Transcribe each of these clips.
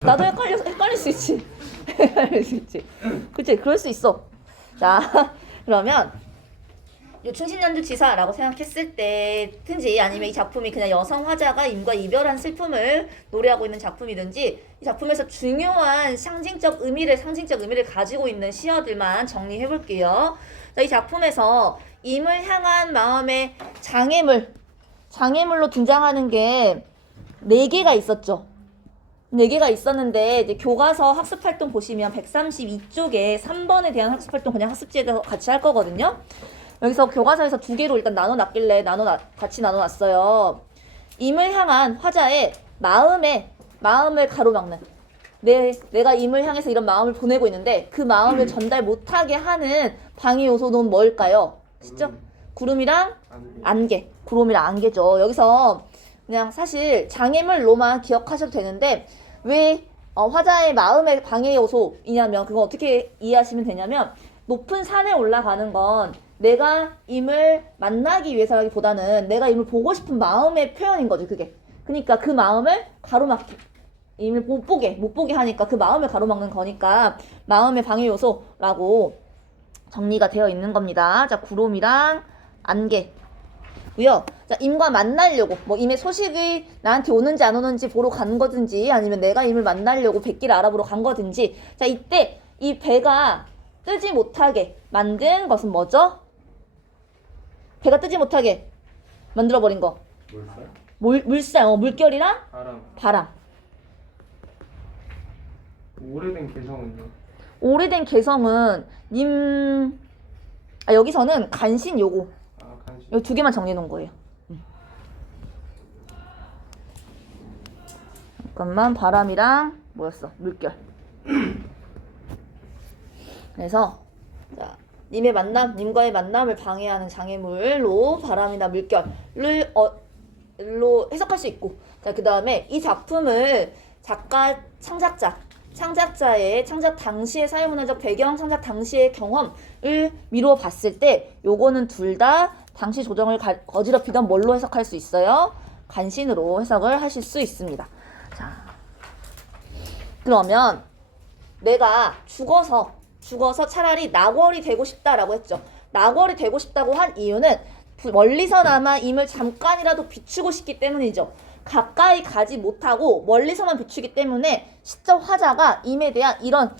나도 헷갈릴 수 있지. 헷갈릴 수 있지. 그치? 그럴 수 있어. 자, 그러면 요 충신연주지사라고 생각했을 때든지 아니면 이 작품이 그냥 여성 화자가 임과 이별한 슬픔을 노래하고 있는 작품이든지 이 작품에서 중요한 상징적 의미를 가지고 있는 시어들만 정리해 볼게요. 자, 이 작품에서 임을 향한 마음의 장애물로 등장하는 게 4개가 있었죠. 4개가 있었는데 이제 교과서 학습활동 보시면 132쪽에 3번에 대한 학습활동 그냥 학습지에서 같이 할 거거든요. 여기서 교과서에서 2개로 일단 나눠놨길래 같이 나눠놨어요. 임을 향한 화자의 마음을 가로막는 내가 임을 향해서 이런 마음을 보내고 있는데 그 마음을 전달 못하게 하는 방해 요소는 뭘까요? 진짜 구름이랑 안개. 구름이랑 안개죠. 여기서 그냥 사실 장애물로만 기억하셔도 되는데 왜 화자의 마음의 방해 요소이냐면 그거 어떻게 이해하시면 되냐면 높은 산에 올라가는 건 내가 임을 만나기 위해서라기보다는 내가 임을 보고 싶은 마음의 표현인 거죠, 그게. 그러니까 그 마음을 가로막기. 임을 못 보게 하니까 그 마음을 가로막는 거니까 마음의 방해 요소라고 정리가 되어 있는 겁니다. 자, 구름이랑 안개. 고요. 자, 임과 만나려고 뭐 임의 소식이 나한테 오는지 안 오는지 보러 간 거든지 아니면 내가 임을 만나려고 백기를 알아보러 간 거든지 자, 이때 이 배가 뜨지 못하게 만든 것은 뭐죠? 배가 뜨지 못하게 만들어버린 거. 물살, 물결이랑 바람. 오래된 개성은요? 오래된 개성은 여기서는 간신 요거. 간신. 이 2개만 정리해 놓은 거예요. 잠깐만, 바람이랑 뭐였어? 물결. 그래서 자, 님과의 만남을 방해하는 장애물로 바람이나 물결을 로 해석할 수 있고, 자, 그 다음에 이 작품을 창작자의 창작 당시의 사회문화적 배경, 창작 당시의 경험을 미루어 봤을 때 요거는 둘 다 당시 조정을 어지럽히던 뭘로 해석할 수 있어요? 간신으로 해석을 하실 수 있습니다. 자, 그러면 내가 죽어서 차라리 낙월이 되고 싶다라고 했죠. 낙월이 되고 싶다고 한 이유는 멀리서나마 임을 잠깐이라도 비추고 싶기 때문이죠. 가까이 가지 못하고 멀리서만 비추기 때문에 시적 화자가 임에 대한 이런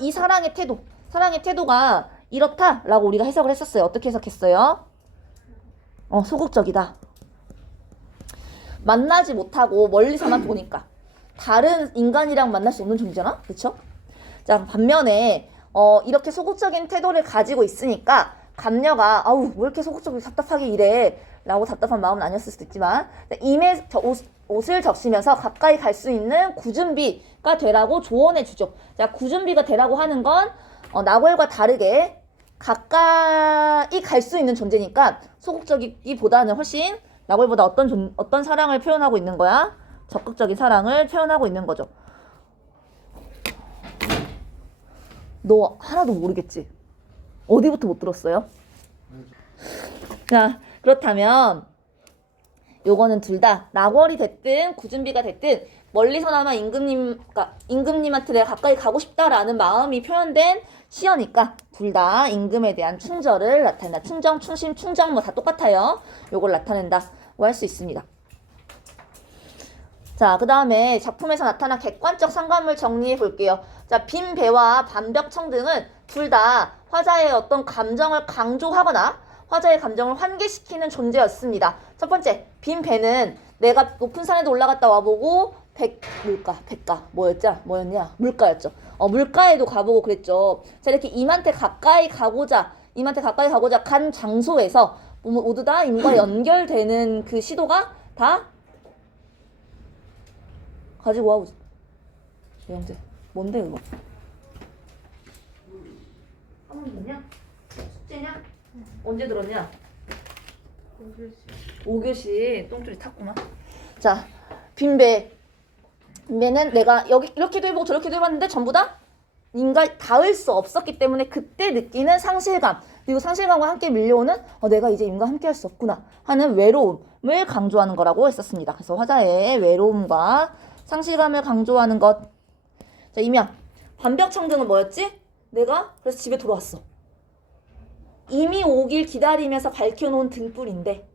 이 사랑의 태도가 이렇다라고 우리가 해석을 했었어요. 어떻게 해석했어요? 소극적이다. 만나지 못하고 멀리서만 보니까 다른 인간이랑 만날 수 없는 존재잖아, 그렇죠? 자, 반면에 이렇게 소극적인 태도를 가지고 있으니까 감녀가 아우 왜 이렇게 소극적이고 답답하게 이래 라고 답답한 마음은 아니었을 수도 있지만 임에 옷을 적시면서 가까이 갈 수 있는 구준비가 되라고 조언해 주죠. 자, 구준비가 되라고 하는 건 낙월과 다르게 가까이 갈 수 있는 존재니까 소극적이기보다는 훨씬 낙월보다 어떤 사랑을 표현하고 있는 거야? 적극적인 사랑을 표현하고 있는 거죠. 너 하나도 모르겠지? 어디부터 못 들었어요? 자, 그렇다면 요거는 둘 다 낙월이 됐든 구준비가 됐든 멀리서나마 임금님한테 내가 가까이 가고 싶다라는 마음이 표현된 시어니까 둘 다 임금에 대한 충절을 나타낸다. 충정, 충심, 충정 뭐 다 똑같아요. 요걸 나타낸다고 할 수 있습니다. 자, 그 다음에 작품에서 나타난 객관적 상관물 정리해 볼게요. 자, 빈 배와 반벽청 등은 둘 다 화자의 어떤 감정을 강조하거나 화자의 감정을 환기시키는 존재였습니다. 첫 번째, 빈 배는 내가 높은 산에도 올라갔다 와보고 뭐였냐? 물가였죠. 물가에도 가보고 그랬죠. 자, 이렇게 임한테 가까이 가고자 간 장소에서 모두 다 임과 연결되는 그 시도가 다 가지고 와. 영재, 뭔데 이거? 학원 됐냐? 숙제냐? 언제 들었냐? 5교시 똥줄이 탔구만. 자, 빈배는 내가 여기 이렇게도 해보고 저렇게도 해봤는데 전부 다 인간 닿을 수 없었기 때문에 그때 느끼는 상실감, 그리고 상실감과 함께 밀려오는 내가 이제 임과 함께 할 수 없구나 하는 외로움을 강조하는 거라고 했었습니다. 그래서 화자의 외로움과 상실감을 강조하는 것. 자, 이면 반벽창 등은 뭐였지? 내가 그래서 집에 돌아왔어. 이미 오길 기다리면서 밝혀놓은 등불인데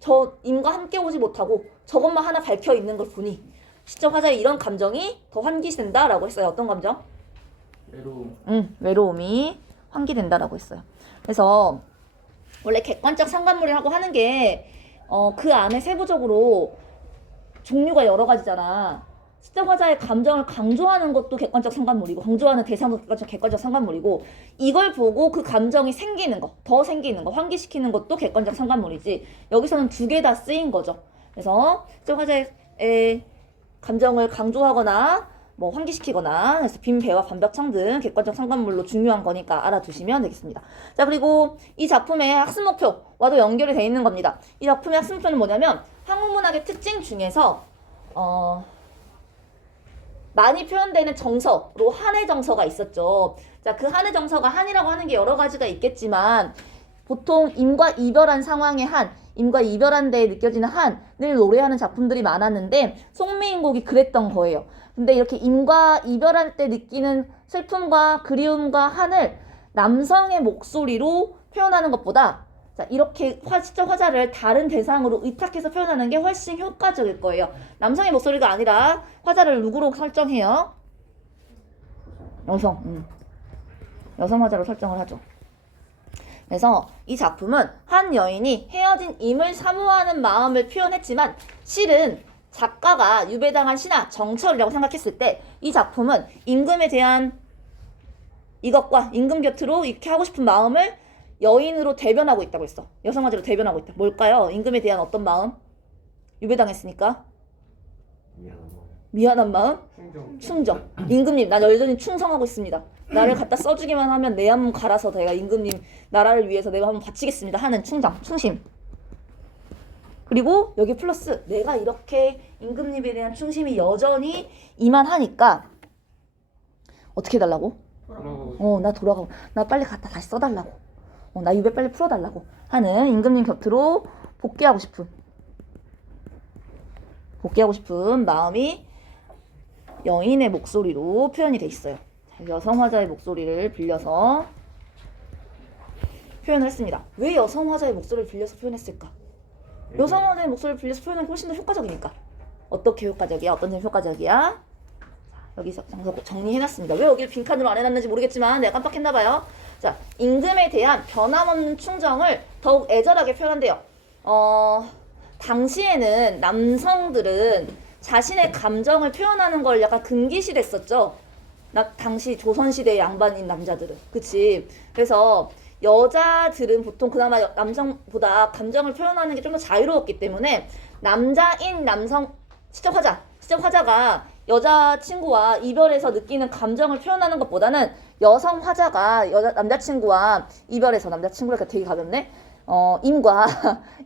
저 임과 함께 오지 못하고 저것만 하나 밝혀 있는 걸 보니 시적 화자의 이런 감정이 더 환기된다라고 했어요. 어떤 감정? 외로움. 외로움이 환기된다라고 했어요. 그래서 원래 객관적 상관물이라고 하는 게 그 안에 세부적으로 종류가 여러 가지잖아. 시적 화자의 감정을 강조하는 것도 객관적 상관물이고 강조하는 대상도 객관적 상관물이고 이걸 보고 그 감정이 생기는 거, 더 생기는 거, 환기시키는 것도 객관적 상관물이지. 여기서는 두 개 다 쓰인 거죠. 그래서 시적 화자의 감정을 강조하거나 뭐 환기시키거나 그래서 빈 배와 반벽창 등 객관적 상관물로 중요한 거니까 알아두시면 되겠습니다. 자, 그리고 이 작품의 학습 목표와도 연결이 돼 있는 겁니다. 이 작품의 학습 목표는 뭐냐면 한국문학의 특징 중에서 많이 표현되는 정서로 한의 정서가 있었죠. 자, 그 한의 정서가 한이라고 하는 게 여러 가지가 있겠지만 보통 임과 이별한 상황의 한, 임과 이별한 데에 느껴지는 한을 노래하는 작품들이 많았는데 송미인곡이 그랬던 거예요. 근데 이렇게 임과 이별할 때 느끼는 슬픔과 그리움과 한을 남성의 목소리로 표현하는 것보다 자, 이렇게 시적 화자를 다른 대상으로 의탁해서 표현하는 게 훨씬 효과적일 거예요. 남성의 목소리가 아니라 화자를 누구로 설정해요? 여성. 여성 화자로 설정을 하죠. 그래서 이 작품은 한 여인이 헤어진 임을 사모하는 마음을 표현했지만 실은 작가가 유배당한 신하 정철이라고 생각했을 때 이 작품은 임금에 대한 이것과 임금 곁으로 이렇게 하고 싶은 마음을 여인으로 대변하고 있다고 했어. 여성 화자로 대변하고 있다. 뭘까요? 임금에 대한 어떤 마음? 유배당했으니까 미안한 마음? 충정. 임금님, 난 여전히 충성하고 있습니다. 나를 갖다 써주기만 하면 내 한몸 갈아서 내가 임금님 나라를 위해서 내가 한번 바치겠습니다 하는 충심. 그리고 여기 플러스 내가 이렇게 임금님에 대한 충심이 여전히 이만하니까 어떻게 해달라고? 나 돌아가고 나 빨리 갖다 다시 써달라고 나 유배 빨리 풀어달라고 하는 임금님 곁으로 복귀하고 싶은 마음이 여인의 목소리로 표현이 돼 있어요. 여성 화자의 목소리를 빌려서 표현을 했습니다. 왜 여성 화자의 목소리를 빌려서 표현했을까? 여성 화자의 목소리를 빌려서 표현하는 게 훨씬 더 효과적이니까. 어떻게 효과적이야? 어떤 점이 효과적이야? 여기서 정리해놨습니다. 왜 여기를 빈칸으로 안 해놨는지 모르겠지만 내가 깜빡했나봐요. 자, 임금에 대한 변함없는 충정을 더욱 애절하게 표현한대요. 당시에는 남성들은 자신의 감정을 표현하는 걸 약간 금기시했었죠. 당시 조선시대 양반인 남자들은. 그치? 그래서 여자들은 보통 그나마 남성보다 감정을 표현하는 게 좀 더 자유로웠기 때문에 남자인 남성 시적 화자가 여자친구와 이별해서 느끼는 감정을 표현하는 것보다는 여성 화자가 남자친구와 이별해서 남자친구가 되게 가볍네.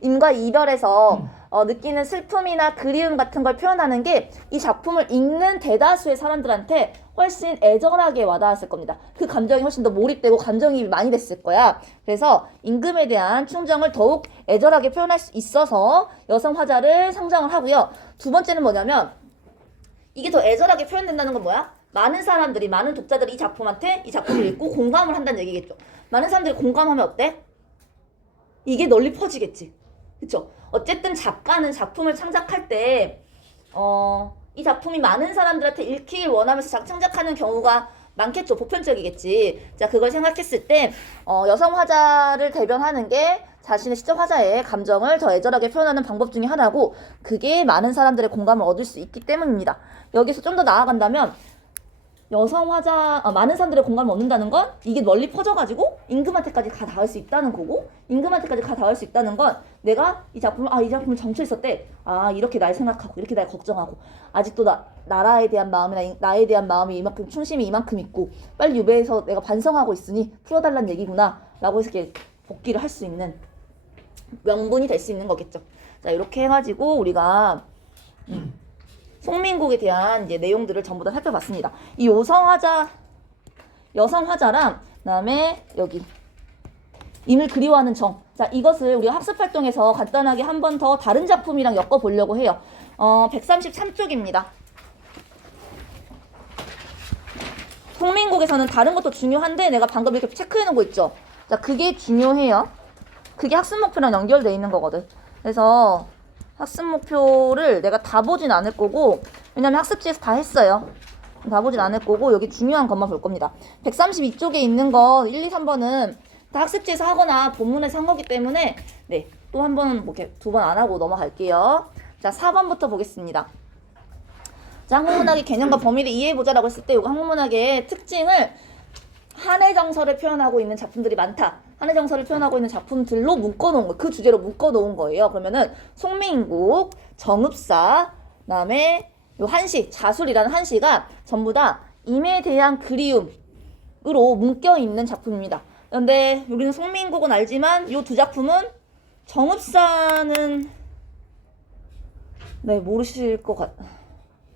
임과 이별해서 느끼는 슬픔이나 그리움 같은 걸 표현하는 게 이 작품을 읽는 대다수의 사람들한테 훨씬 애절하게 와닿았을 겁니다. 그 감정이 훨씬 더 몰입되고 감정이입이 많이 됐을 거야. 그래서 임금에 대한 충정을 더욱 애절하게 표현할 수 있어서 여성 화자를 상정을 하고요. 두 번째는 뭐냐면 이게 더 애절하게 표현된다는 건 뭐야? 많은 독자들이 이 작품을 읽고 공감을 한다는 얘기겠죠. 많은 사람들이 공감하면 어때? 이게 널리 퍼지겠지. 그쵸? 어쨌든 작가는 작품을 창작할 때 이 작품이 많은 사람들한테 읽히길 원하면서 창작하는 경우가 많겠죠. 보편적이겠지. 자, 그걸 생각했을 때 여성 화자를 대변하는 게 자신의 시적 화자의 감정을 더 애절하게 표현하는 방법 중에 하나고 그게 많은 사람들의 공감을 얻을 수 있기 때문입니다. 여기서 좀 더 나아간다면 여성 화자, 많은 사람들의 공감을 얻는다는 건 이게 멀리 퍼져가지고 임금한테까지 다 닿을 수 있다는 거고 임금한테까지 다 닿을 수 있다는 건 내가 이 작품을 정초했었대. 이렇게 날 생각하고 이렇게 날 걱정하고 아직도 나라에 대한 마음이나 나에 대한 마음이 이만큼 충심이 이만큼 있고 빨리 유배해서 내가 반성하고 있으니 풀어달라는 얘기구나 라고 해서 이렇게 복귀를 할 수 있는 명분이 될 수 있는 거겠죠. 자, 이렇게 해가지고 우리가 송민국에 대한 이제 내용들을 전부 다 살펴봤습니다. 이 여성 화자랑 그다음에 여기 임을 그리워하는 정. 자, 이것을 우리가 학습 활동에서 간단하게 한 번 더 다른 작품이랑 엮어보려고 해요. 133쪽입니다. 송민국에서는 다른 것도 중요한데 내가 방금 이렇게 체크해 놓은 거 있죠. 자, 그게 중요해요. 그게 학습 목표랑 연결돼 있는 거거든. 그래서 학습 목표를 내가 다 보진 않을 거고, 왜냐면 학습지에서 다 했어요. 다 보진 않을 거고 여기 중요한 것만 볼 겁니다. 132쪽에 있는 거 1, 2, 3번은 다 학습지에서 하거나 본문에서 한 거기 때문에 네, 또 한 번 이렇게 두 번 안 하고 넘어갈게요. 자, 4번부터 보겠습니다. 자, 한국문학의 개념과 범위를 이해해보자라고 했을 때 이거 한국문학의 특징을 한해 정서를 표현하고 있는 작품들이 많다. 한해 정서를 표현하고 있는 작품들로 묶어놓은 거, 그 주제로 묶어놓은 거예요. 그러면은 송민국, 정읍사, 그다음에 요 한시, 자술이라는 한시가 전부 다 임에 대한 그리움으로 묶여 있는 작품입니다. 그런데 우리는 송민국은 알지만 요 두 작품은 정읍사는 네, 모르실 것 같.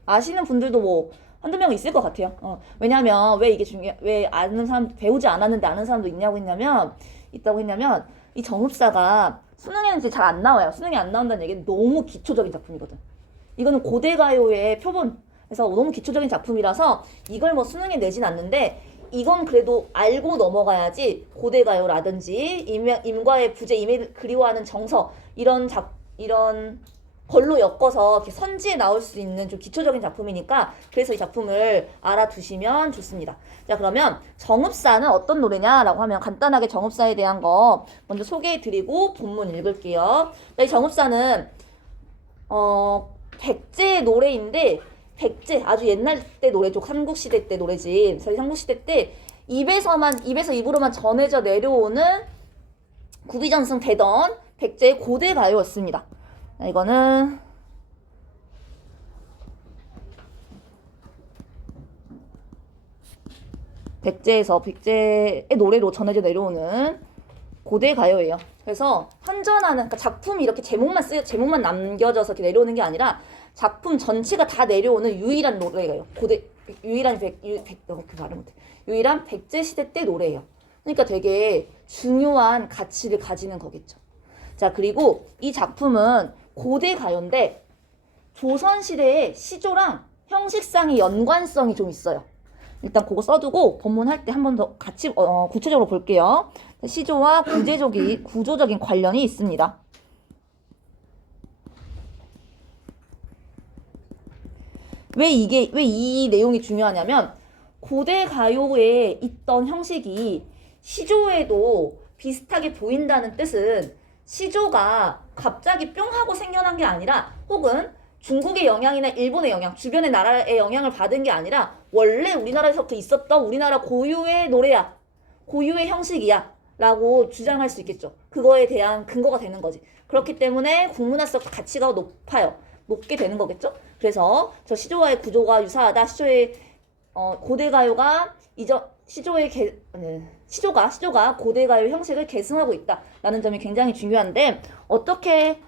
아시는 분들도 뭐 한두 명 있을 것 같아요. 왜냐면 왜 이게 왜 아는 사람 배우지 않았는데 아는 사람도 있다고 했냐면 이 정읍사가 수능에는 이제 잘 안 나와요. 수능에 안 나온다는 얘기는 너무 기초적인 작품이거든. 이거는 고대 가요의 표본에서 너무 기초적인 작품이라서 이걸 뭐 수능에 내진 않는데 이건 그래도 알고 넘어가야지 고대 가요라든지 임과의 부재, 임을 그리워하는 정서 이런 걸로 엮어서 이렇게 선지에 나올 수 있는 좀 기초적인 작품이니까 그래서 이 작품을 알아두시면 좋습니다. 자, 그러면 정읍사는 어떤 노래냐라고 하면 간단하게 정읍사에 대한 거 먼저 소개해드리고 본문 읽을게요. 이 정읍사는 백제의 노래인데 백제 아주 옛날 때 노래죠. 삼국시대 때 노래지. 저희 삼국시대 때 입에서 입으로만 전해져 내려오는 구비전승되던 백제의 고대 가요였습니다. 이거는 백제의 노래로 전해져 내려오는 고대 가요예요. 그래서 현전하는 그러니까 작품이 이렇게 제목만 남겨져서 이렇게 내려오는 게 아니라 작품 전체가 다 내려오는 유일한 노래예요. 유일한 백제 시대 때 노래예요. 그러니까 되게 중요한 가치를 가지는 거겠죠. 자, 그리고 이 작품은 고대 가요인데 조선시대의 시조랑 형식상의 연관성이 좀 있어요. 일단 그거 써두고 본문할 때 한 번 더 같이 구체적으로 볼게요. 시조와 구조적인 관련이 있습니다. 왜 이 내용이 중요하냐면 고대 가요에 있던 형식이 시조에도 비슷하게 보인다는 뜻은 시조가 갑자기 뿅 하고 생겨난 게 아니라 혹은 중국의 영향이나 일본의 영향, 주변의 나라의 영향을 받은 게 아니라 원래 우리나라에서부터 있었던 우리나라 고유의 노래야. 고유의 형식이야. 라고 주장할 수 있겠죠. 그거에 대한 근거가 되는 거지. 그렇기 때문에 국문학적 가치가 높게 되는 거겠죠. 그래서 저 시조와의 구조가 유사하다. 시조의 고대 가요가 시조가 고대 가요 형식을 계승하고 있다라는 점이 굉장히 중요한데 어떻게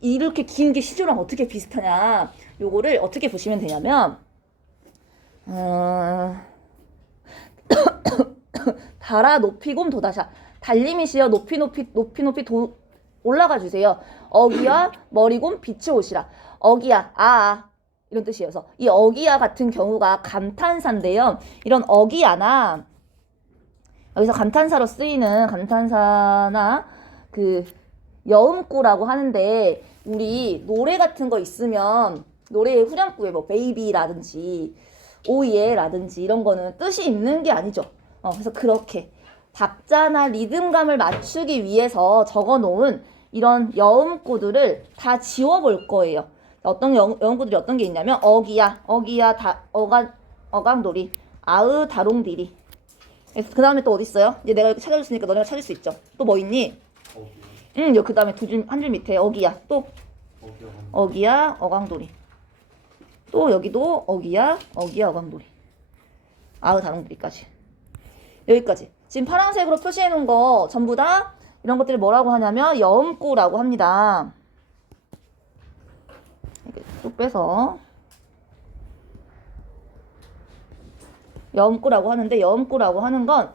이렇게 긴 게 시조랑 어떻게 비슷하냐? 요거를 어떻게 보시면 되냐면 달아 높이곰 도다샤 달님이시여 높이 올라가 주세요. 어기야 머리곰 빛이 오시라. 어기야 이런 뜻이어서 이 어기야 같은 경우가 감탄사인데요. 이런 어기야나 여기서 감탄사로 쓰이는 감탄사나 그 여음구라고 하는데 우리 노래 같은 거 있으면 노래의 후렴구에 뭐 베이비라든지 오예라든지 이런 거는 뜻이 있는 게 아니죠. 그래서 그렇게 박자나 리듬감을 맞추기 위해서 적어놓은 이런 여음구들을 다 지워볼 거예요. 어떤 여음구들이 어떤 게 있냐면 어기야 어강돌이 아으 다롱디리. 그 다음에 또 어디 있어요? 이제 내가 이렇게 찾아줬으니까 너네가 찾을 수 있죠. 또 뭐 있니? 여기 그 다음에 한 줄 밑에 어기야 또 어기야 어강돌이 또 여기도 어기야 어강돌이 아으 다롱디리까지 여기까지. 지금 파란색으로 표시해 놓은 거 전부 다 이런 것들을 뭐라고 하냐면 여음구라고 합니다. 이렇게 쭉 빼서 여음구라고 하는데 여음구라고 하는 건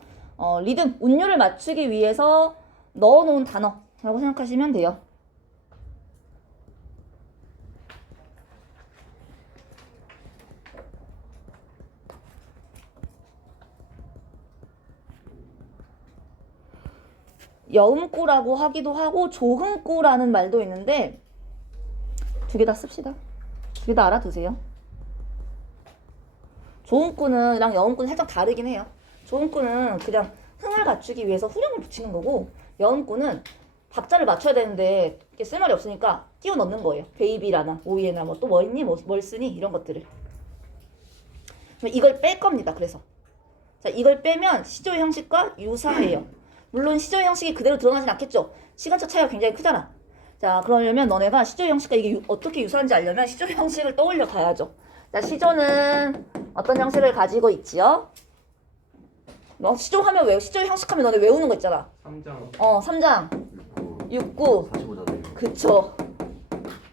리듬, 운율을 맞추기 위해서 넣어놓은 단어라고 생각하시면 돼요. 여음구라고 하기도 하고 조흥구라는 말도 있는데 두 개 다 씁시다. 두 개 다 알아두세요. 조흥구는랑 여음구는 살짝 다르긴 해요. 조흥구는 그냥 흥을 갖추기 위해서 후렴을 붙이는 거고, 여음구는 박자를 맞춰야 되는데 이게 쓸 말이 없으니까 끼워 넣는 거예요. 베이비라나 오이에나 뭐 또 뭐 있니? 뭘 쓰니? 이런 것들을. 이걸 뺄 겁니다. 그래서 자, 이걸 빼면 시조의 형식과 유사해요. 물론 시조의 형식이 그대로 드러나진 않겠죠. 시간적 차이가 굉장히 크잖아. 자, 그러려면 너네가 시조의 형식과 이게 어떻게 유사한지 알려면 시조의 형식을 떠올려 가야죠. 자, 시조는 어떤 형식을 가지고 있지요? 너 시조 하면 외워. 시조의 형식 하면 너네 외우는 거 있잖아. 3장 3장 6구 45자들. 그쵸.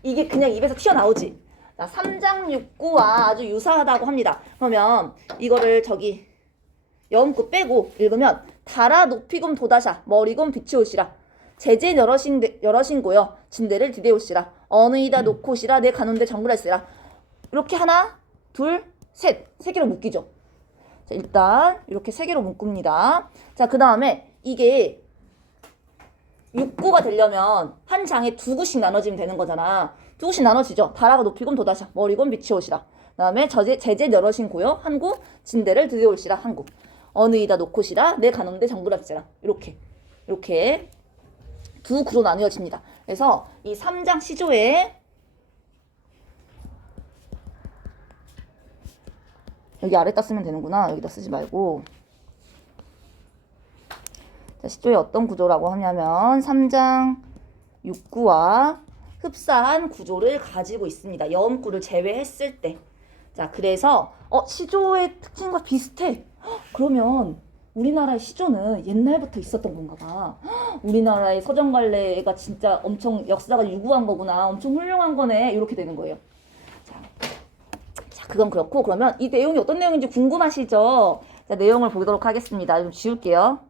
이게 그냥 입에서 튀어나오지. 자, 3장 6구와 아주 유사하다고 합니다. 그러면 이거를 저기 여음구 빼고 읽으면 달아 높이금 도다샤 머리금 비치오시라 제제 여러신고요 진대를 디대오시라 어느이다 놓고시라 내 가는데 정글했으라. 이렇게 하나 둘 셋 세 개로 묶이죠. 자, 일단 이렇게 세 개로 묶습니다. 자, 그 다음에 이게 6구가 되려면 한 장에 두 구씩 나눠지면 되는 거잖아. 두 구씩 나눠지죠. 달아가 높이금 도다샤 머리금 비치오시라. 그 다음에 제제 여러신고요 한 구 진대를 디대오시라 한 구 어느이다 놓고시라 내 가는데 정글했으라. 이렇게 두 구로 나뉘어집니다. 그래서 이 3장 시조에 여기 아래다 쓰면 되는구나. 여기다 쓰지 말고. 자, 시조의 어떤 구조라고 하냐면 3장 6구와 흡사한 구조를 가지고 있습니다. 여음구를 제외했을 때. 자, 그래서 시조의 특징과 비슷해. 그러면 우리나라의 시조는 옛날부터 있었던 건가 봐. 우리나라의 서정갈래가 진짜 엄청 역사가 유구한 거구나. 엄청 훌륭한 거네. 이렇게 되는 거예요. 자, 그건 그렇고 그러면 이 내용이 어떤 내용인지 궁금하시죠? 자, 내용을 보도록 하겠습니다. 좀 지울게요.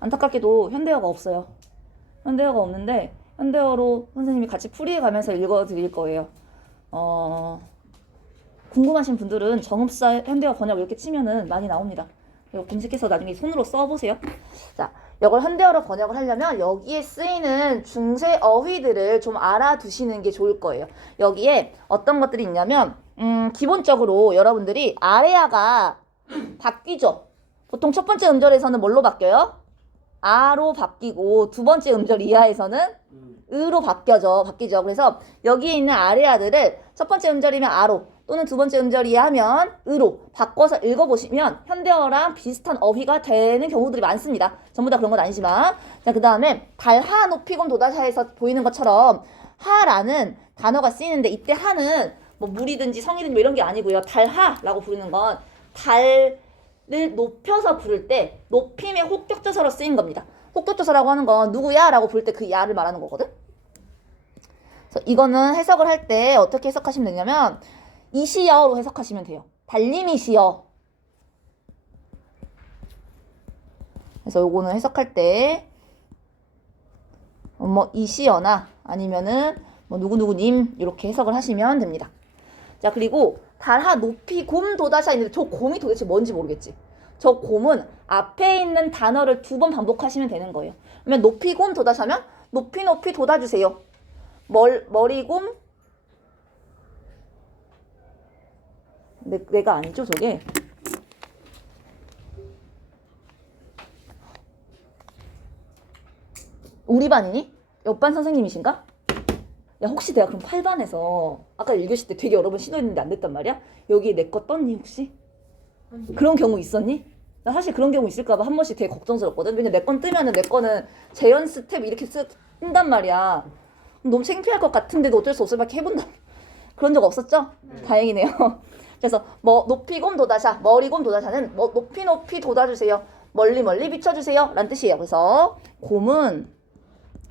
안타깝게도 현대어가 없어요. 현대어가 없는데 현대어로 선생님이 같이 풀이해가면서 읽어드릴 거예요. 궁금하신 분들은 정읍사 현대어 번역 이렇게 치면은 많이 나옵니다. 이거 검색해서 나중에 손으로 써보세요. 자, 이걸 현대어로 번역을 하려면 여기에 쓰이는 중세 어휘들을 좀 알아두시는 게 좋을 거예요. 여기에 어떤 것들이 있냐면 기본적으로 여러분들이 아래아가 바뀌죠. 보통 첫 번째 음절에서는 뭘로 바뀌어요? 아로 바뀌고 두 번째 음절 이하에서는 으로 바뀌죠. 그래서 여기에 있는 아래아들을 첫 번째 음절이면 아로 또는 두 번째 음절 이하면 으로 바꿔서 읽어보시면 현대어랑 비슷한 어휘가 되는 경우들이 많습니다. 전부 다 그런 건 아니지만. 자, 그 다음에 달하 높이금 도다샤에서 보이는 것처럼 하라는 단어가 쓰이는데 이때 하는 뭐 물이든지 성이든지 뭐 이런 게 아니고요. 달하라고 부르는 건 달을 높여서 부를 때 높임의 혹격조사로 쓰인 겁니다. 혹격조사라고 하는 건 누구야? 라고 부를 때 그 야를 말하는 거거든. 그래서 이거는 해석을 할 때 어떻게 해석하시면 되냐면 이시여로 해석하시면 돼요. 달님이시여. 그래서 요거는 해석할 때 뭐 이시여나 아니면은 뭐 누구누구님 이렇게 해석을 하시면 됩니다. 자, 그리고 달하 높이 곰 도다샤 있는데 저 곰이 도대체 뭔지 모르겠지. 저 곰은 앞에 있는 단어를 두 번 반복하시면 되는 거예요. 그러면 높이 곰 도다샤면 높이 돋아주세요. 머리곰 내가 아니죠 저게. 우리 반이니? 옆반 선생님이신가? 야, 혹시 내가 그럼 8반에서 아까 1교시 때 되게 여러 번 시도했는데 안 됐단 말이야? 여기 내 거 떴니 혹시? 그런 경우 있었니? 나 사실 그런 경우 있을까봐 한 번씩 되게 걱정스럽거든. 왜냐면 내 건 뜨면은 내 거는 재현 스텝 이렇게 쓴단 말이야. 너무 창피할 것 같은데도 어쩔 수 없을 밖에 해본다. 그런 적 없었죠? 다행이네요. 그래서 뭐 높이곰 도다샤, 머리곰 도다샤는 뭐 높이 돋아주세요. 멀리 비춰주세요. 라는 뜻이에요. 그래서 곰은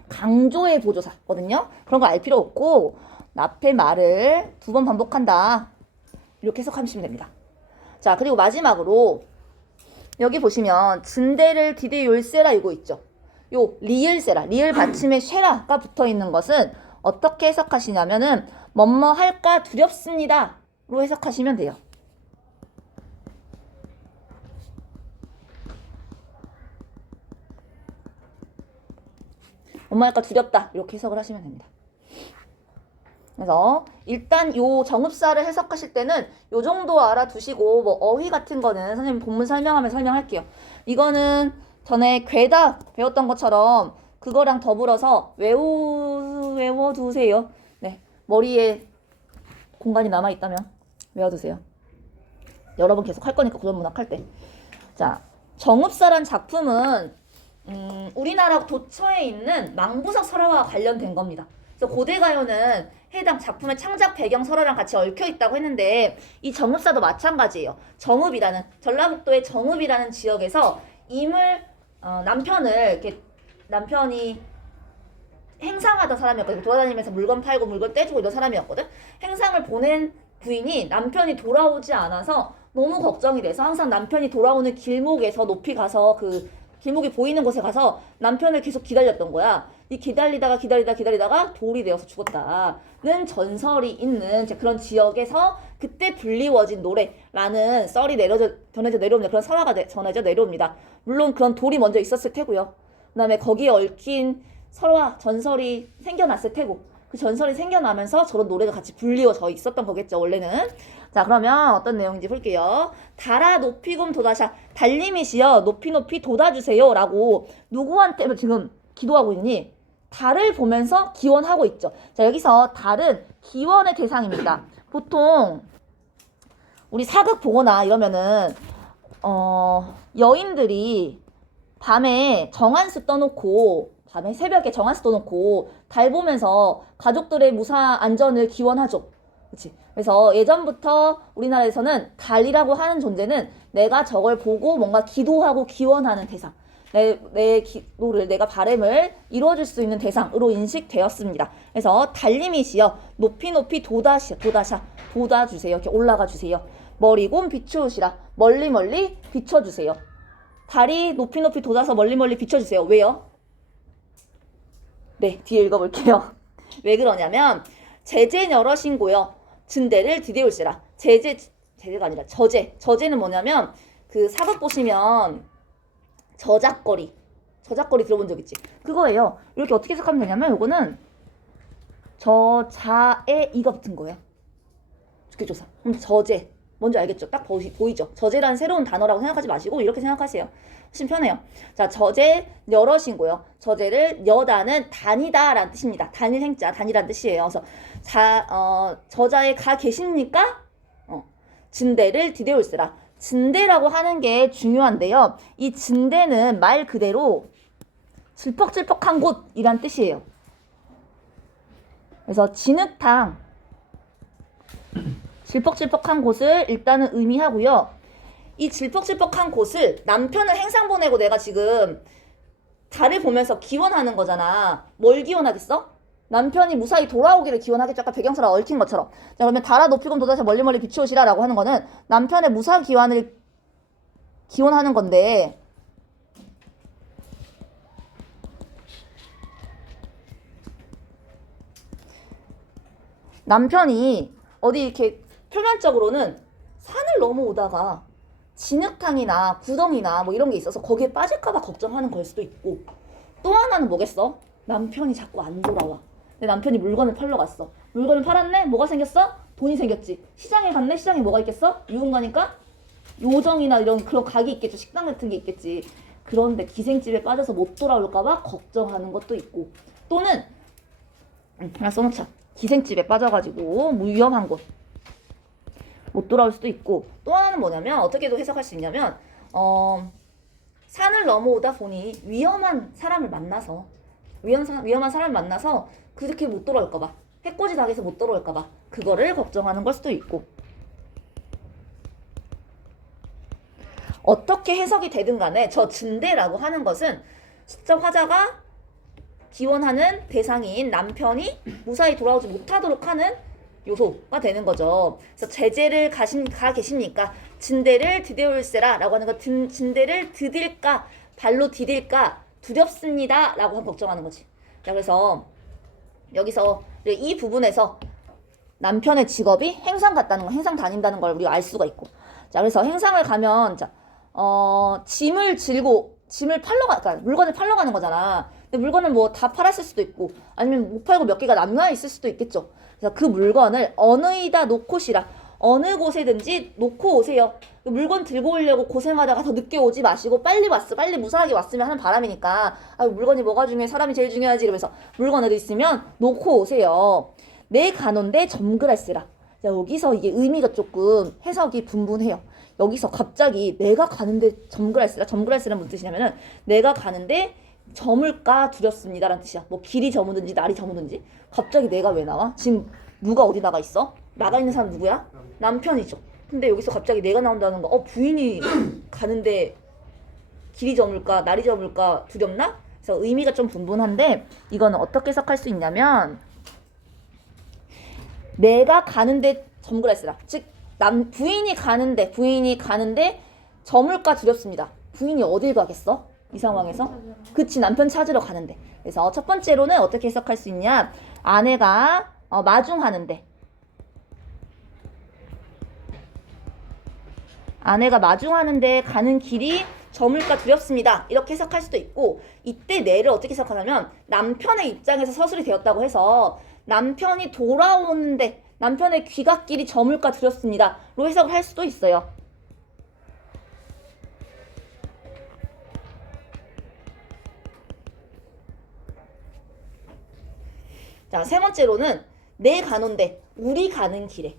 강조의 보조사거든요. 그런 거 알 필요 없고 앞에 말을 두 번 반복한다. 이렇게 해석하시면 됩니다. 자, 그리고 마지막으로 여기 보시면 진대를 디데 열세라 이거 있죠. 요 리을세라, 리을 받침에 쉐라가 붙어있는 것은 어떻게 해석하시냐면은 뭐뭐 할까 두렵습니다 로 해석하시면 돼요. 엄마 아까 두렵다 이렇게 해석을 하시면 됩니다. 그래서 일단 요 정읍사를 해석하실 때는 요 정도 알아두시고 뭐 어휘 같은 거는 선생님 본문 설명하면서 설명할게요. 이거는 전에 괴다 배웠던 것처럼 그거랑 더불어서 외워두세요. 네, 머리에 공간이 남아있다면 외워두세요. 여러 번 계속 할 거니까 고전문학 할 때. 자, 정읍사란 작품은 우리나라 도처에 있는 망부석 설화와 관련된 겁니다. 그래서 고대가요는 해당 작품의 창작 배경 설화랑 같이 얽혀 있다고 했는데 이 정읍사도 마찬가지예요. 정읍이라는 전라북도의 정읍이라는 지역에서 남편이 행상하던 사람이었거든. 돌아다니면서 물건 팔고 물건 떼주고 이런 사람이었거든. 행상을 보낸 부인이 남편이 돌아오지 않아서 너무 걱정이 돼서 항상 남편이 돌아오는 길목에서 높이 가서 그 길목이 보이는 곳에 가서 남편을 계속 기다렸던 거야. 이 기다리다가 돌이 되어서 죽었다는 전설이 있는 그런 지역에서 그때 불리워진 노래라는 썰이 전해져 내려옵니다. 그런 설화가 전해져 내려옵니다. 물론 그런 돌이 먼저 있었을 테고요. 그 다음에 거기에 얽힌 설화, 전설이 생겨났을 테고 그 전설이 생겨나면서 저런 노래가 같이 불리워져 있었던 거겠죠, 원래는. 자, 그러면 어떤 내용인지 볼게요. 달아 높이금 돋아샤 달님이시여 높이 돋아주세요 라고 누구한테 지금 기도하고 있니? 달을 보면서 기원하고 있죠. 자, 여기서 달은 기원의 대상입니다. 보통 우리 사극 보거나 이러면은 여인들이 밤에 새벽에 정한수 떠놓고 달 보면서 가족들의 무사 안전을 기원하죠. 그치? 그래서 예전부터 우리나라에서는 달이라고 하는 존재는 내가 저걸 보고 뭔가 기도하고 기원하는 대상, 내 기도를, 내가 바람을 이루어줄 수 있는 대상으로 인식되었습니다. 그래서 달님이시여 높이 돋아주세요. 이렇게 올라가 주세요. 머리곰 비추시라 멀리 비춰주세요. 달이 높이 돋아서 멀리 비춰주세요. 왜요? 네, 뒤에 읽어볼게요. 왜 그러냐면 제재 여러신고요. 진대를 디대올시라. 제재가 아니라 저제는 뭐냐면 그 사극 보시면 저작거리 들어본 적 있지? 그거예요. 이렇게 어떻게 해석하면 되냐면 요거는 저자에 이가 붙은 거예요. 주기조사. 그럼 저제 뭔지 알겠죠? 딱 보이죠? 저제라는 새로운 단어라고 생각하지 마시고 이렇게 생각하세요. 훨씬 편해요. 자, 저제 여러신고요. 저제를 여다는 단이다 라는 뜻입니다. 단일 행자, 단이라는 뜻이에요. 그래서 저자에 가 계십니까? 진대를 디대올세라. 진대라고 하는 게 중요한데요. 이 진대는 말 그대로 질퍽질퍽한 곳이란 뜻이에요. 그래서 진흙탕, 질퍽질퍽한 곳을 일단은 의미하고요. 이 질퍽질퍽한 곳을 남편을 행상 보내고 내가 지금 달을 보면서 기원하는 거잖아. 뭘 기원하겠어? 남편이 무사히 돌아오기를 기원하겠죠. 아까 배경사랑 얽힌 것처럼. 자, 그러면 달아 높이금 돋아서 멀리 비추시라 라고 하는 거는 남편의 무사 기원을 기원하는 건데 남편이 어디 이렇게 표면적으로는 산을 넘어오다가 진흙탕이나 구덩이나 뭐 이런 게 있어서 거기에 빠질까봐 걱정하는 걸 수도 있고, 또 하나는 뭐겠어? 남편이 자꾸 안 돌아와. 내 남편이 물건을 팔러 갔어. 물건을 팔았네? 뭐가 생겼어? 돈이 생겼지. 시장에 갔네? 시장에 뭐가 있겠어? 유흥가니까 요정이나 이런 그런 가게 있겠죠. 식당 같은 게 있겠지. 그런데 기생집에 빠져서 못 돌아올까봐 걱정하는 것도 있고, 또는 하나 써놓자. 기생집에 빠져가지고 위험한 곳 못 돌아올 수도 있고, 또 하나는 뭐냐면 어떻게도 해석할 수 있냐면 산을 넘어오다 보니 위험한 사람을 만나서 그렇게 못 돌아올까봐, 해코지 당해서 못 돌아올까봐 그거를 걱정하는 걸 수도 있고, 어떻게 해석이 되든 간에 저 진대라고 하는 것은 진짜 화자가 기원하는 대상인 남편이 무사히 돌아오지 못하도록 하는 요소가 되는 거죠. 그래서 제재를 가 계십니까? 진대를 디대올세라 라고 하는 거, 진대를 드딜까 발로 디딜까 두렵습니다 라고 걱정하는 거지. 자, 그래서 여기서 이 부분에서 남편의 직업이 행상 같다는 거, 행상 다닌다는 걸 우리가 알 수가 있고, 자, 그래서 행상을 가면 자, 짐을 팔러 그러니까 물건을 팔러 가는 거잖아. 근데 물건을 뭐 다 팔았을 수도 있고 아니면 못 팔고 몇 개가 남아 있을 수도 있겠죠. 그래서 그 물건을 어느이다 놓고시라. 어느 곳에든지 놓고 오세요. 물건 들고 오려고 고생하다가 더 늦게 오지 마시고 빨리 왔어. 빨리 무사하게 왔으면 하는 바람이니까 아, 물건이 뭐가 중요해? 사람이 제일 중요하지. 이러면서 물건 어디 있으면 놓고 오세요. 내 가논데 점그랄세라. 자, 여기서 이게 의미가 조금 해석이 분분해요. 여기서 갑자기 내가 가는데 점그랄세라. 점그랄세란 무슨 뜻이냐면은 내가 가는데 저물까 두렵습니다라는 뜻이야. 뭐 길이 저무든지 날이 저무든지. 갑자기 내가 왜 나와? 지금 누가 어디 나가 있어? 나가 있는 사람 누구야? 남편이죠. 근데 여기서 갑자기 내가 나온다는 거, 부인이 가는데 길이 저물까, 날이 저물까 두렵나? 그래서 의미가 좀 분분한데 이거는 어떻게 해석할 수 있냐면 내가 가는데 점그랄세라. 즉 부인이 가는데 저물까 두렵습니다. 부인이 어딜 가겠어? 이 상황에서? 그치, 남편 찾으러 가는데. 그래서 첫 번째로는 어떻게 해석할 수 있냐? 아내가 마중하는데 가는 길이 저물까 두렵습니다. 이렇게 해석할 수도 있고 이때 내를 어떻게 해석하냐면 남편의 입장에서 서술이 되었다고 해서 남편이 돌아오는데 남편의 귀갓길이 저물까 두렵습니다. 로 해석을 할 수도 있어요. 자, 세 번째로는 내 가논데 우리 가는 길,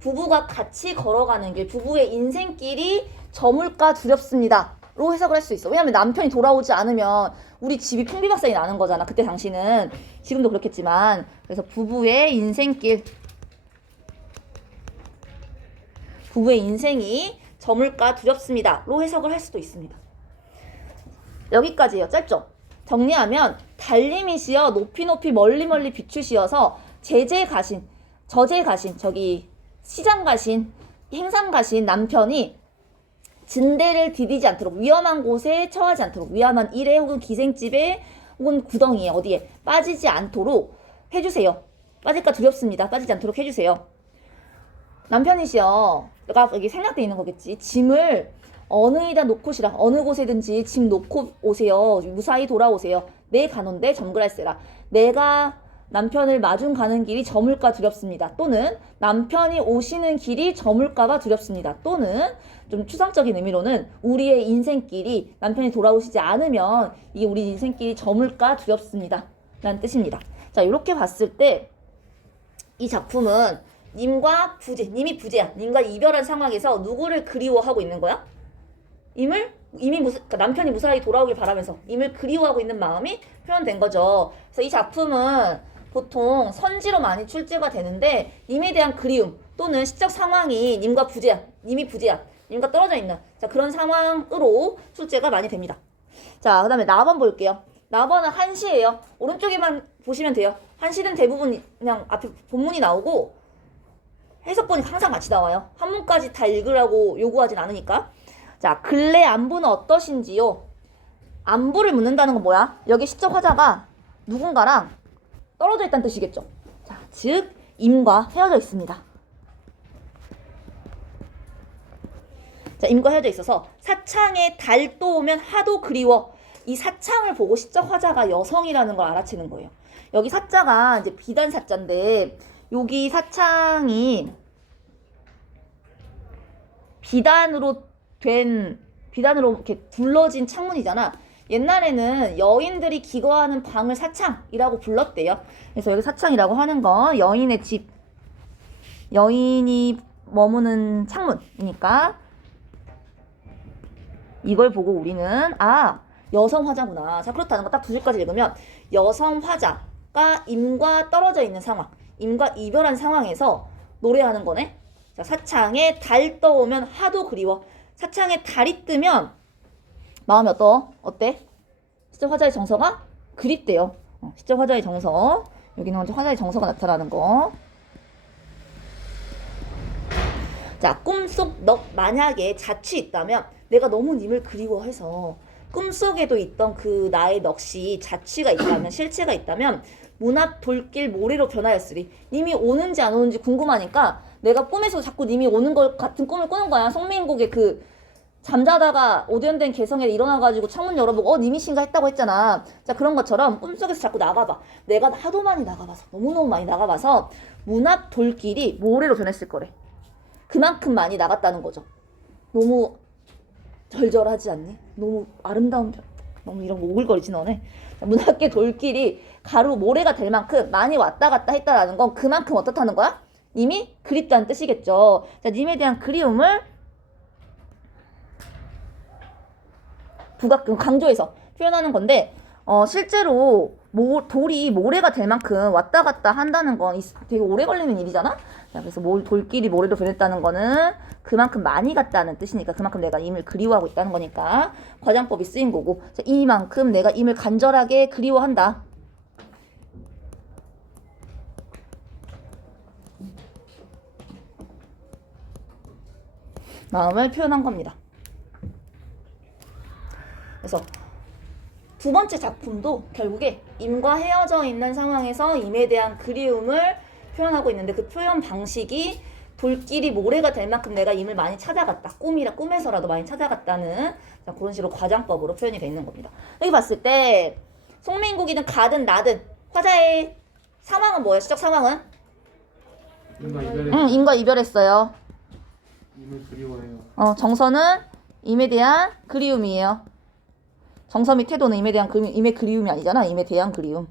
부부가 같이 걸어가는 길, 부부의 인생길이 저물까 두렵습니다. 로 해석을 할 수 있어. 왜냐면 남편이 돌아오지 않으면 우리 집이 풍비박산이 나는 거잖아. 그때 당시는. 지금도 그렇겠지만. 그래서 부부의 인생이 저물까 두렵습니다. 로 해석을 할 수도 있습니다. 여기까지예요. 짧죠? 정리하면 달림이시여 높이 멀리 비추시어서 시장 가신 행상 가신 남편이 진대를 디디지 않도록 위험한 곳에 처하지 않도록 위험한 일에 혹은 기생집에 혹은 구덩이에 어디에 빠지지 않도록 해주세요. 빠질까 두렵습니다. 빠지지 않도록 해주세요. 남편이시여 내가 여기 생략되어 있는 거겠지. 짐을 어느이다 놓고시라. 어느 곳에든지 짐 놓고 오세요. 무사히 돌아오세요. 내 가논데 점그랄세라. 내가 남편을 마중 가는 길이 저물까 두렵습니다. 또는 남편이 오시는 길이 저물까봐 두렵습니다. 또는 좀 추상적인 의미로는 우리의 인생길이 남편이 돌아오시지 않으면 이게 우리 인생길이 저물까 두렵습니다. 라는 뜻입니다. 자, 이렇게 봤을 때 이 작품은 님이 부재야. 님과 이별한 상황에서 누구를 그리워하고 있는 거야? 그러니까 남편이 무사히 돌아오길 바라면서 임을 그리워하고 있는 마음이 표현된 거죠. 그래서 이 작품은 보통 선지로 많이 출제가 되는데 님에 대한 그리움 또는 시적 상황이 님이 부재야. 님과 떨어져 있는 그런 상황으로 출제가 많이 됩니다. 자, 그 다음에 나번 볼게요. 나번은 한시예요. 오른쪽에만 보시면 돼요. 한시는 대부분 그냥 앞에 본문이 나오고 해석본이 항상 같이 나와요. 한문까지 다 읽으라고 요구하진 않으니까. 자, 근래 안부는 어떠신지요? 안부를 묻는다는 건 뭐야? 여기 시적 화자가 누군가랑 떨어져 있다는 뜻이겠죠. 자, 즉 임과 헤어져 있습니다. 자, 임과 헤어져 있어서 사창에 달 떠오면 하도 그리워. 이 사창을 보고 시적 화자가 여성이라는 걸 알아채는 거예요. 여기 사자가 이제 비단 사자인데 여기 사창이 비단으로 이렇게 둘러진 창문이잖아. 옛날에는 여인들이 기거하는 방을 사창이라고 불렀대요. 그래서 여기 사창이라고 하는 건 여인의 집, 여인이 머무는 창문이니까 이걸 보고 우리는 여성 화자구나. 자, 그렇다는 거 딱 두 줄까지 읽으면 여성 화자가 임과 떨어져 있는 상황, 임과 이별한 상황에서 노래하는 거네. 자, 사창에 달 떠오면 하도 그리워. 사창에 달이 뜨면 마음이 어때? 시적 화자의 정서가 그립대요. 시적 화자의 정서. 여기는 화자의 정서가 나타나는 거. 자, 꿈속 만약에 자취 있다면 내가 너무 님을 그리워해서 꿈속에도 있던 그 나의 넋이 자취가 있다면 실체가 있다면 문 앞 돌길 모래로 변하였으리. 님이 오는지 안 오는지 궁금하니까 내가 꿈에서 자꾸 님이 오는 것 같은 꿈을 꾸는 거야. 송민국의 그 잠자다가 오디언된 개성에 일어나가지고 창문 열어보고 님이신가 했다고 했잖아. 자, 그런 것처럼 꿈속에서 자꾸 나가봐. 내가 하도 많이 나가봐서, 너무너무 많이 나가봐서 문 앞 돌길이 모래로 변했을 거래. 그만큼 많이 나갔다는 거죠. 너무 절절하지 않니? 너무 아름다운 별. 너무 이런 거 오글거리지 너네. 문 앞의 돌길이 가루 모래가 될 만큼 많이 왔다 갔다 했다라는 건 그만큼 어떻다는 거야? 님이 그립다는 뜻이겠죠. 자, 님에 대한 그리움을 부각 강조해서 표현하는 건데 실제로 돌이 모래가 될 만큼 왔다 갔다 한다는 건 되게 오래 걸리는 일이잖아. 자, 그래서 돌길이 모래로 변했다는 거는 그만큼 많이 갔다는 뜻이니까 그만큼 내가 임을 그리워하고 있다는 거니까 과장법이 쓰인 거고. 자, 이만큼 내가 임을 간절하게 그리워한다. 마음을 표현한 겁니다. 그래서 두 번째 작품도 결국에 임과 헤어져 있는 상황에서 임에 대한 그리움을 표현하고 있는데 그 표현 방식이 돌길이 모래가 될 만큼 내가 임을 많이 찾아갔다. 꿈에서라도 많이 찾아갔다는 그런 식으로 과장법으로 표현이 되어 있는 겁니다. 여기 봤을 때 송민국이든 가든 나든 화자의 상황은 뭐예요? 시적 상황은? 임과 이별했어요. 임을 그리워해요. 정서는 임에 대한 그리움이에요. 정서 및 태도는 임에 대한 그리움, 임의 그리움이 아니잖아. 임에 대한 그리움.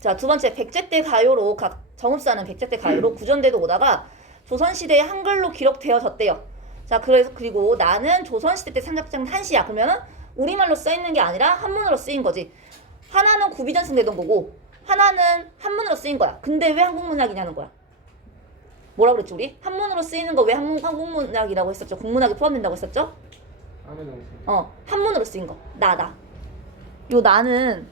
자, 두 번째 백제때 가요로 각 정읍사는 백제때 가요로 구전대도 오다가 조선시대에 한글로 기록되어졌대요. 자, 그리고 나는 조선시대 때 생각한 한시야. 그러면은 우리말로 써있는 게 아니라 한문으로 쓰인 거지. 하나는 구비전승되던 거고 하나는 한문으로 쓰인 거야. 근데 왜 한국문학이냐는 거야. 뭐라 그랬지 우리? 한문으로 쓰이는 거 왜 한국문학이라고 했었죠? 국문학이 포함된다고 했었죠? 한문으로 쓰인 거. 나다. 요 나는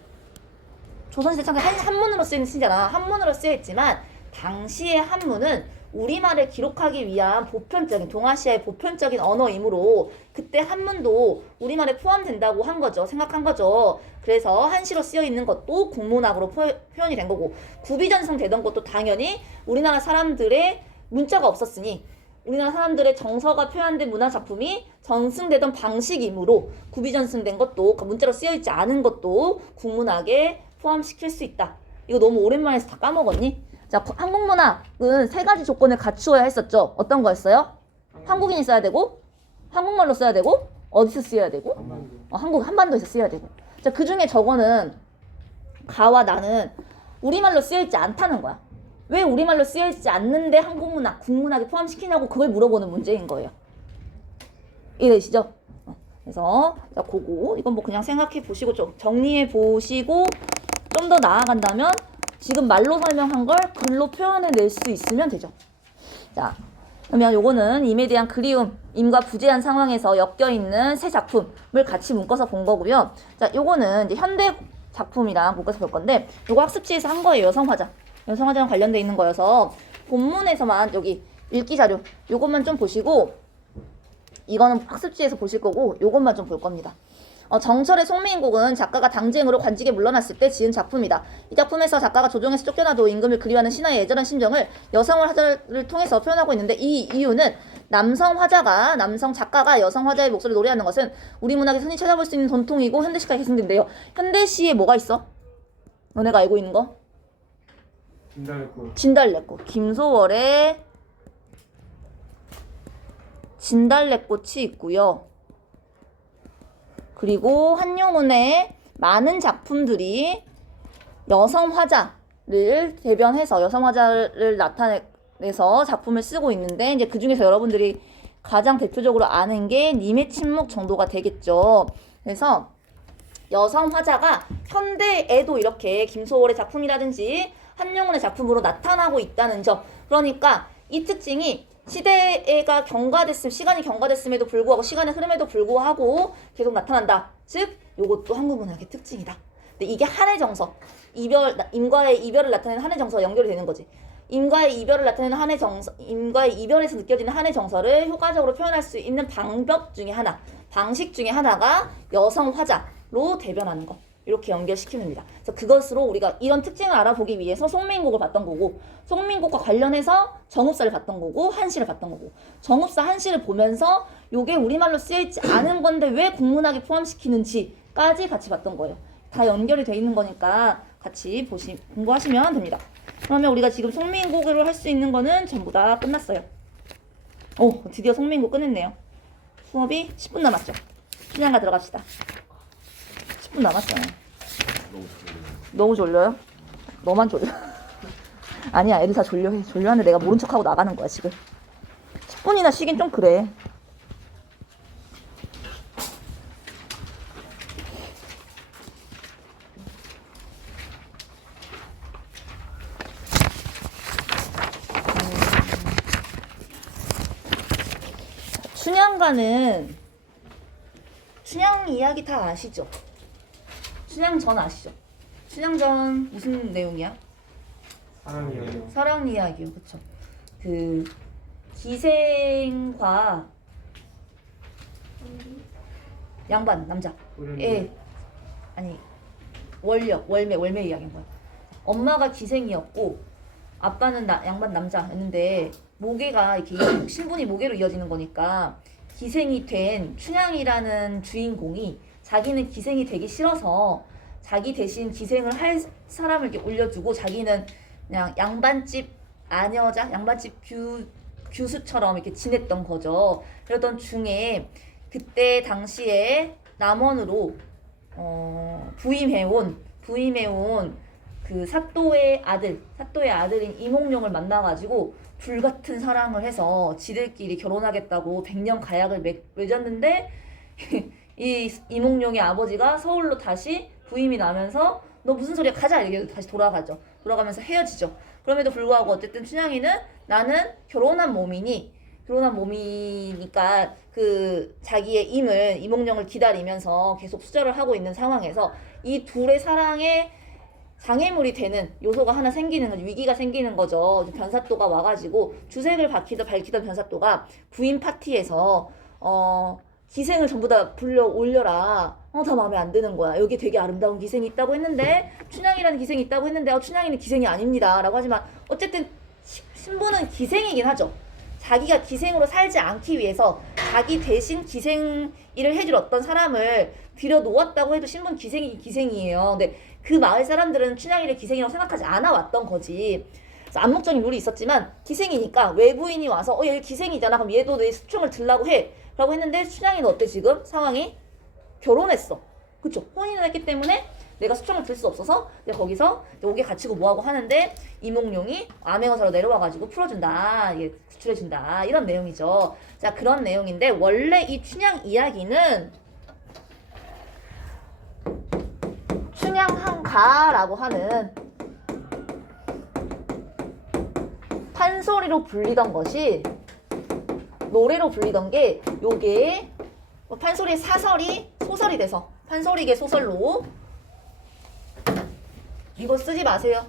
조선시대 창간 한문으로 쓰이는 시잖아. 한문으로 쓰여있지만 당시의 한문은 우리말을 기록하기 위한 보편적인 동아시아의 보편적인 언어이므로 그때 한문도 우리말에 포함된다고 한 거죠. 생각한 거죠. 그래서 한시로 쓰여 있는 것도 국문학으로 표현이 된 거고 구비전승 되던 것도 당연히 우리나라 사람들의 문자가 없었으니 우리나라 사람들의 정서가 표현된 문화 작품이 전승되던 방식이므로 구비전승된 것도 문자로 쓰여 있지 않은 것도 국문학에 포함시킬 수 있다. 이거 너무 오랜만에 해서 다 까먹었니? 자, 한국문학은 세 가지 조건을 갖추어야 했었죠. 어떤 거였어요? 한국인이 써야 되고, 한국말로 써야 되고, 어디서 쓰여야 되고? 한반도에서 쓰여야 되고. 자, 그 중에 저거는 가와 나는 우리말로 쓰여있지 않다는 거야. 왜 우리말로 쓰여있지 않는데 한국문학, 국문학에 포함시키냐고 그걸 물어보는 문제인 거예요. 이해되시죠? 그래서 자, 그거 이건 뭐 그냥 생각해 보시고 좀 정리해 보시고 좀 더 나아간다면 지금 말로 설명한 걸 글로 표현해낼 수 있으면 되죠. 자, 그러면 요거는 임에 대한 그리움, 임과 부재한 상황에서 엮여있는 세 작품을 같이 묶어서 본 거고요. 자, 요거는 이제 현대 작품이랑 묶어서 볼 건데 요거 학습지에서 한 거예요. 여성화자. 여성화자랑 관련돼 있는 거여서 본문에서만 여기 읽기 자료 요것만 좀 보시고 이거는 학습지에서 보실 거고 요것만 좀 볼 겁니다. 정철의 송미인곡은 작가가 당쟁으로 관직에 물러났을 때 지은 작품이다. 이 작품에서 작가가 조정에서 쫓겨나도 임금을 그리워하는 신하의 애절한 심정을 여성 화자를 통해서 표현하고 있는데 이 이유는 남성 작가가 여성 화자의 목소리를 노래하는 것은 우리 문학에서 흔히 찾아볼 수 있는 전통이고 현대시까지 계승된대요. 현대시에 뭐가 있어? 너네가 알고 있는 거? 진달래꽃. 김소월의 진달래꽃이 있고요. 그리고 한용운의 많은 작품들이 여성 화자를 대변해서 여성 화자를 나타내서 작품을 쓰고 있는데 이제 그 중에서 여러분들이 가장 대표적으로 아는 게 님의 침묵 정도가 되겠죠. 그래서 여성 화자가 현대에도 이렇게 김소월의 작품이라든지 한용운의 작품으로 나타나고 있다는 점. 그러니까 이 특징이 시대가 시간이 경과됐음에도 불구하고 시간의 흐름에도 불구하고 계속 나타난다. 즉 요것도 한국문학의 특징이다. 근데 이게 한의 정서, 임과의 이별을 나타내는 한의 정서와 연결이 되는 거지. 임과의 이별을 나타내는 한의 정서, 임과의 이별에서 느껴지는 한의 정서를 효과적으로 표현할 수 있는 방식 중에 하나가 여성 화자로 대변하는 거. 이렇게 연결시키면 됩니다. 그래서 그것으로 우리가 이런 특징을 알아보기 위해서 송민곡을 봤던 거고, 송민곡과 관련해서 정읍사를 봤던 거고, 한시를 봤던 거고, 정읍사 한시를 보면서 요게 우리말로 쓰여있지 않은 건데 왜 국문학에 포함시키는지까지 같이 봤던 거예요. 다 연결이 돼 있는 거니까 같이 공부하시면 됩니다. 그러면 우리가 지금 송민곡으로 할 수 있는 거는 전부 다 끝났어요. 오, 드디어 송민곡 끝냈네요. 수업이 10분 남았죠. 춘향가 들어갑시다. 10분 남았어요. 너무 졸려요? 너만 졸려? 아니야, 애들 다 졸려해. 졸려하는데 내가 모른 척하고 나가는 거야 지금. 10분이나 쉬긴 좀 그래. 춘향가는 춘향 이야기 다 아시죠? 춘향전 아시죠? 춘향전 무슨 내용이야? 사랑이에요. 사랑 이야기요, 그쵸? 그 기생과 양반 남자, 애 아니 월매 이야기인 거야. 엄마가 기생이었고 아빠는 양반 남자였는데 모계가 이렇게 신분이 모계로 이어지는 거니까 기생이 된 춘향이라는 주인공이 자기는 기생이 되기 싫어서 자기 대신 기생을 할 사람을 이렇게 올려주고 자기는 그냥 양반집 아녀자, 양반집 규수처럼 이렇게 지냈던 거죠. 그러던 중에 그때 당시에 남원으로 부임해온 그 사또의 아들인 이몽룡을 만나가지고 불같은 사랑을 해서 지들끼리 결혼하겠다고 100년 가약을 맺었는데 이 이몽룡의 아버지가 서울로 다시 부임이 나면서 너 무슨 소리야 가자 이렇게 다시 돌아가죠. 돌아가면서 헤어지죠. 그럼에도 불구하고 어쨌든 춘향이는 나는 결혼한 몸이니까 그 자기의 이몽룡을 기다리면서 계속 수절을 하고 있는 상황에서 이 둘의 사랑에 장애물이 되는 요소가 하나 생기는 거죠. 위기가 생기는 거죠. 변사또가 와가지고 주색을 밝히던 변사또가 부인 파티에서 기생을 전부 다 불러 올려라. 다 마음에 안 드는 거야. 여기 되게 아름다운 기생이 있다고 했는데 춘향이라는 기생이 있다고 했는데 춘향이는 기생이 아닙니다. 라고 하지만 어쨌든 신부는 기생이긴 하죠. 자기가 기생으로 살지 않기 위해서 자기 대신 기생 일을 해줄 어떤 사람을 들여놓았다고 해도 신부는 기생이에요. 근데 그 마을 사람들은 춘향이를 기생이라고 생각하지 않아 왔던 거지. 그래서 암묵적인 룰이 있었지만 기생이니까 외부인이 와서 얘 기생이잖아. 그럼 얘도 내 수총을 들라고 해. 라고 했는데 춘향이는 어때 지금? 상황이? 결혼했어. 그쵸? 혼인을 했기 때문에 내가 수총을 들 수 없어서 내가 거기서 옥에 갇히고 뭐하고 하는데 이몽룡이 암행어사로 내려와가지고 풀어준다. 이게 구출해준다. 이런 내용이죠. 자, 그런 내용인데 원래 이 춘향 이야기는 춘향한가라고 하는 판소리로 불리던 것이 노래로 불리던 게 요게 판소리의 사설이 소설이 돼서 판소리계 소설로 이거 쓰지 마세요.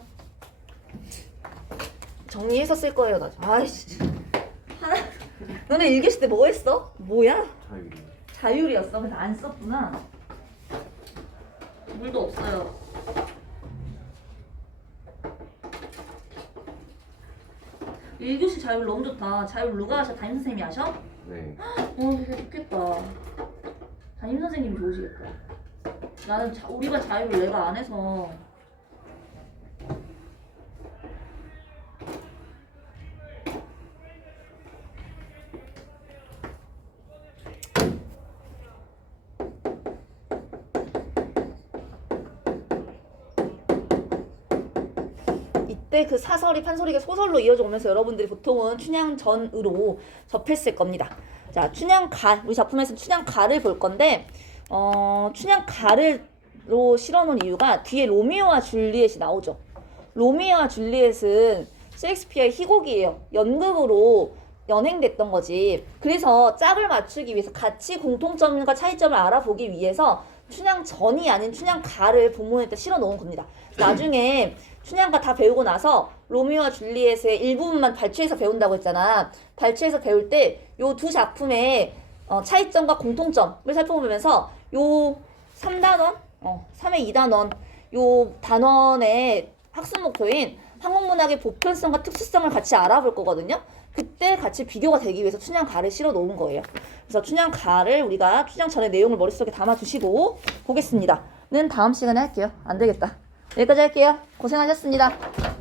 정리해서 쓸 거예요. 나 아이씨 너네 1교시 때 뭐 했어? 뭐야? 자율이었어. 그래서 안 썼구나. 물도 없어요. 일교시 자율 너무 좋다. 자율 누가 하셔? 담임선생님이 하셔? 네. 되게 좋겠다. 담임선생님이 좋으시겠다. 나는 우리 반 자율을 내가 안 해서 그 사설이 판소리가 소설로 이어져 오면서 여러분들이 보통은 춘향전으로 접했을 겁니다. 자, 춘향가 우리 작품에서 춘향가를 볼 건데 춘향가를로 실어놓은 이유가 뒤에 로미오와 줄리엣이 나오죠. 로미오와 줄리엣은 셰익스피어의 희곡이에요. 연극으로 연행됐던 거지. 그래서 짝을 맞추기 위해서 같이 공통점과 차이점을 알아보기 위해서 춘향전이 아닌 춘향가를 본문에다 실어놓은 겁니다. 나중에 춘향가 다 배우고 나서 로미오와 줄리엣의 일부분만 발췌해서 배운다고 했잖아. 발췌해서 배울 때 요 두 작품의 차이점과 공통점을 살펴보면서 요 3단원 3의 2단원. 요 단원의 학습 목표인 한국문학의 보편성과 특수성을 같이 알아볼 거거든요. 그때 같이 비교가 되기 위해서 춘향가를 실어 놓은 거예요. 그래서 춘향가를 우리가 춘향 전의 내용을 머릿속에 담아 두시고 보겠습니다. 는 다음 시간에 할게요. 안 되겠다. 여기까지 할게요. 고생하셨습니다.